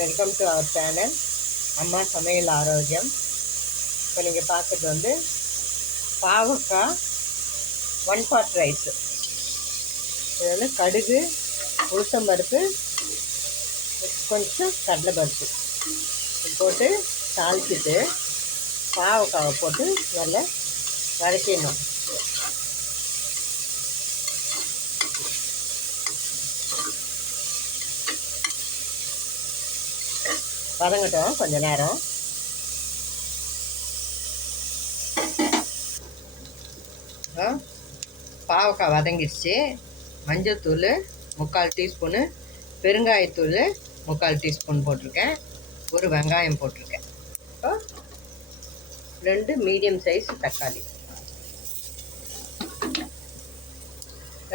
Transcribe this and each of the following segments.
Welcome to our channel அம்மா சமையல் ஆரோக்கியம். இப்போ நீங்கள் பார்க்குறது வந்து பாவக்காய் 1 pot ரைஸ். இது வந்து கடுகு, உளுத்தம்பருப்பு, கொஞ்சம் கடலைப்பருப்பு போட்டு தாளிச்சிட்டு பாவக்காவை போட்டு நல்லா வதக்கிடணும். வதங்கட்டும் கொஞ்ச நேரம். பாவக்காய் வதங்கிடுச்சு. மஞ்சள்தூள் 3/4 டீஸ்பூனு, பெருங்காயத்தூள் 3/4 டீஸ்பூன் போட்டிருக்கேன். ஒரு வெங்காயம் போட்டிருக்கேன். இப்போ 2 மீடியம் சைஸ் தக்காளி,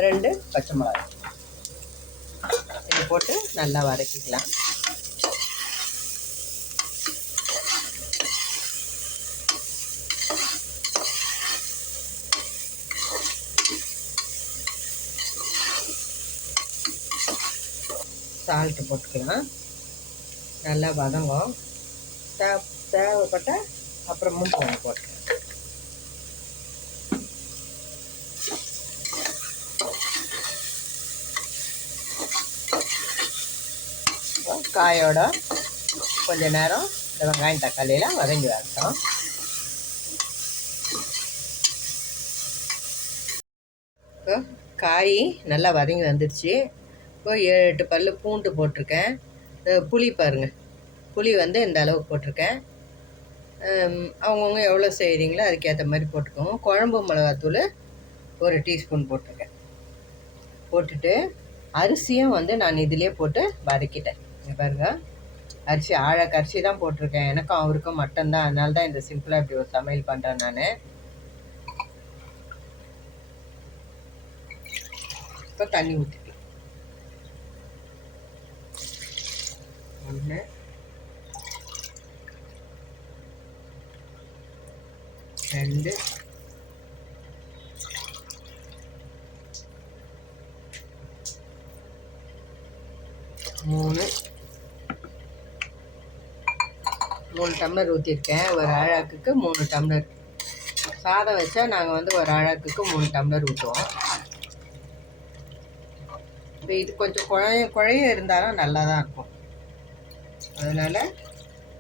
2 பச்சை மிளகாய் இதை போட்டு நல்லா வதக்கிக்கலாம். சால்ட்டு போட்டுக்கலாம். நல்லா வதங்கும். தேவைப்பட்ட அப்புறமும் போட்டுக்கலாம். காயோட கொஞ்ச நேரம் இந்த வெங்காயம் தக்காளியெல்லாம் வதங்கி வரட்டும். இப்போ காய் நல்லா வதங்கி வந்துடுச்சு. இப்போ 7-8 பல் பூண்டு போட்டிருக்கேன். புளி பாருங்கள், புளி வந்து இந்த அளவுக்கு போட்டிருக்கேன். அவங்கவுங்க எவ்வளோ செய்கிறீங்களோ அதுக்கேற்ற மாதிரி போட்டுக்கோங்க. குழம்பு மிளகாத்தூள் 1 டீஸ்பூன் போட்டிருக்கேன். போட்டுட்டு அரிசியும் வந்து நான் இதிலே போட்டு வதக்கிட்டேன். பாருங்கள், அரிசி அரிசி தான் போட்டிருக்கேன். எனக்கும் அவருக்கும் மட்டன் தான், அதனால தான் இந்த சிம்பிளாக இப்படி ஒரு சமையல் பண்ணுறேன் நான். இப்போ தண்ணி ஊற்றிக்கலாம். 1 2 3 டம்ளர் ஊற்றிருக்கேன். ஒரு அழகுக்கு 3 டம்ளர். சாதம் வச்சா நாங்கள் வந்து ஒரு அழகுக்கு 3 டம்ளர் ஊற்றுவோம். இப்போ இது கொஞ்சம் குழைய இருந்தாலும் நல்லா தான் இருக்கும். அதனால்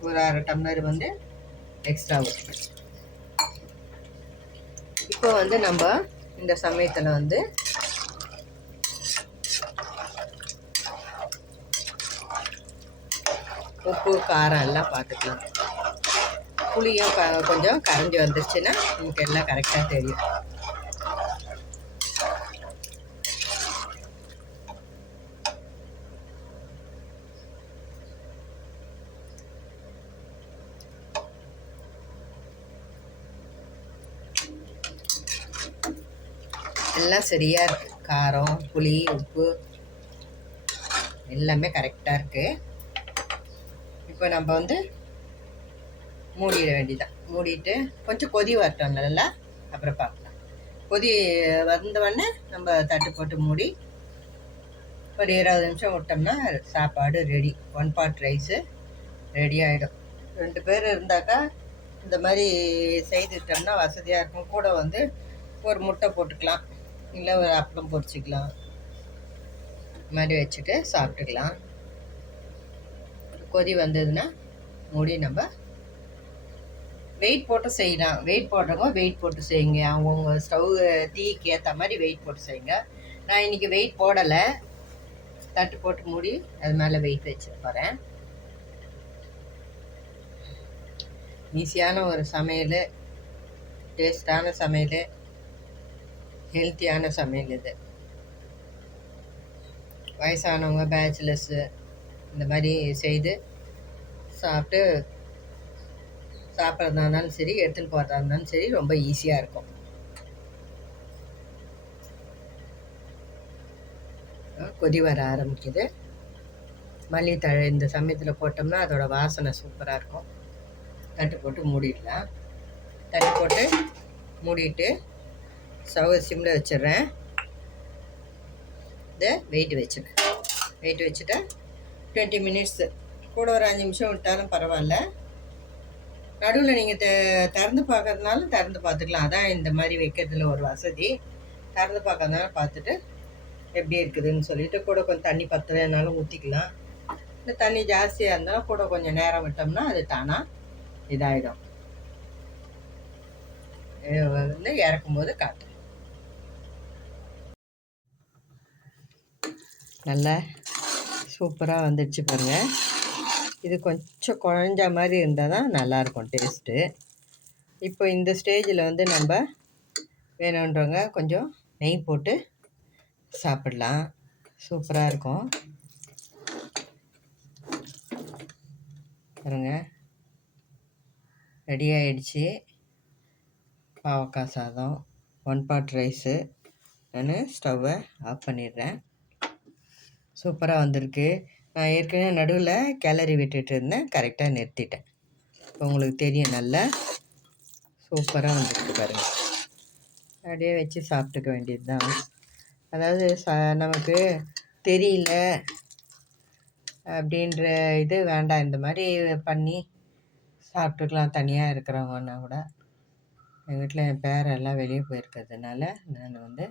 ஒரு 1/2 டம்ளர் வந்து எக்ஸ்ட்ரா ஊற்றுவேன். இப்போ வந்து நம்ம இந்த சமயத்தில் வந்து உப்பு காரம் எல்லாம் பார்த்துக்கலாம். புளியும் கொஞ்சம் கரைஞ்சி வந்துருச்சுன்னா நமக்கு எல்லாம் கரெக்டாக தெரியும். எல்லாம் சரியாக இருக்குது. காரம், புளி, உப்பு எல்லாமே கரெக்டாக இருக்குது. இப்போ நம்ம வந்து மூடிட வேண்டியதான். மூடிட்டு கொஞ்சம் கொதி வரட்டும் நல்லா, அப்புறம் பார்க்கலாம். கொதி வந்தவொடனே நம்ம தட்டு போட்டு மூடி ஒரு 20 நிமிஷம் விட்டோம்னா சாப்பாடு ரெடி. 1 pot ரைஸு ரெடி ஆகிடும். 2 பேர் இருந்தாக்கா இந்த மாதிரி செய்துட்டோம்னா வசதியாக இருக்கும். கூட வந்து ஒரு முட்டை போட்டுக்கலாம், இல்லை ஒரு அப்பளம் பொரிச்சிக்கலாம். இது மாதிரி வச்சுட்டு சாப்பிட்டுக்கலாம். கொதி வந்ததுன்னா மூடி நம்ம வெயிட் போட்டு செய்யலாம். வெயிட் போடுறவங்க வெயிட் போட்டு செய்யுங்க. அவங்கவுங்க ஸ்டவ் தீக்கு ஏற்ற மாதிரி வெயிட் போட்டு செய்யுங்க. நான் இன்றைக்கி வெயிட் போடலை, தட்டு போட்டு மூடி அது மேலே வெயிட் வச்சுட்டு போகிறேன். ஈஸியான ஒரு சமையல், டேஸ்டான சமையல், ஹெல்த்தியான சமையல். இது வயசானவங்க, பேச்சுலர்ஸு இந்த மாதிரி செய்து சாப்பிட்டு சாப்பிட்றதா இருந்தாலும் சரி, எடுத்துகிட்டு போகிறதா இருந்தாலும் சரி, ரொம்ப ஈஸியாக இருக்கும். கொதி வர ஆரம்பிக்குது. மல்லித்தழை இந்த சமயத்தில் போட்டோம்னா அதோட வாசனை சூப்பராக இருக்கும். தட்டு போட்டு மூடிடலாம். தட்டு போட்டு மூடிட்டு ஸ்டவ் சிம்மில் வச்சிடுறேன். இதை வெயிட் வச்சுட்டேன். வெயிட் வச்சுட்டா 20 minutes கூட ஒரு 5 நிமிஷம் விட்டாலும் பரவாயில்ல. நடுவில் நீங்கள் திறந்து பார்க்கறதுனாலும் திறந்து பார்த்துக்கலாம். அதான் இந்த மாதிரி வைக்கிறதுல ஒரு வசதி. திறந்து பார்க்கறதுனால பார்த்துட்டு எப்படி இருக்குதுன்னு சொல்லிட்டு கூட கொஞ்சம் தண்ணி பத்தலைனாலும் ஊற்றிக்கலாம். இந்த தண்ணி ஜாஸ்தியாக இருந்தாலும் கூட கொஞ்சம் நேரம் விட்டோம்னா அது தானாக இதாகிடும். வந்து இறக்கும்போது காட்டுறேன். நல்லா சூப்பராக வந்துடுச்சு பாருங்கள். இது கொஞ்சம் குழஞ்ச மாதிரி இருந்தால் தான் நல்லாயிருக்கும் டேஸ்ட்டு. இப்போ இந்த ஸ்டேஜில் வந்து நம்ம வேணுன்றவங்க கொஞ்சம் நெய் போட்டு சாப்பிடலாம். சூப்பராக இருக்கும் பாருங்க. ரெடி ஆகிடுச்சு பாவக்காய் சாதம், 1 பாட் ரைஸு. நான் ஸ்டவ்வை ஆஃப் பண்ணிடுறேன். சூப்பராக வந்திருக்கு. நான் ஏற்கனவே நடுவில் கிளறி விட்டுட்டு இருந்தேன், கரெக்டாக நிறுத்திட்டேன். இப்போ உங்களுக்கு தெரியும் நல்லா சூப்பராக வந்துருக்கு பாருங்கள். அப்படியே வச்சு சாப்பிட்டுக்க வேண்டியது தான். அதாவது நமக்கு தெரியல அப்படின்ற இது வேண்டாம். இந்த மாதிரி பண்ணி சாப்பிட்டுக்கலாம் தனியாக இருக்கிறவங்கன்னா கூட. எங்கள் வீட்டில் என் பேரெல்லாம் வெளியே போயிருக்கிறதுனால நான் வந்து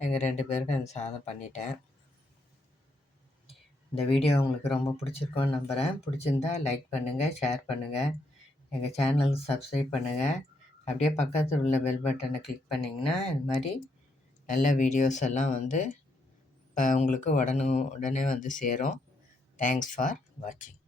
எங்கள் 2 பேருக்கும் அந்த சாதம் பண்ணிட்டேன். இந்த வீடியோ உங்களுக்கு ரொம்ப பிடிச்சிருக்கோன்னு நம்புகிறேன். பிடிச்சிருந்தா லைக் பண்ணுங்கள், ஷேர் பண்ணுங்கள், எங்கள் சேனலுக்கு சப்ஸ்கிரைப் பண்ணுங்கள். அப்படியே பக்கத்தில் உள்ள பெல் பட்டனை கிளிக் பண்ணிங்கன்னா இது மாதிரி நல்ல வீடியோஸ் எல்லாம் வந்து உங்களுக்கு உடனே வந்து சேரும். தேங்க்ஸ் ஃபார் வாட்சிங்.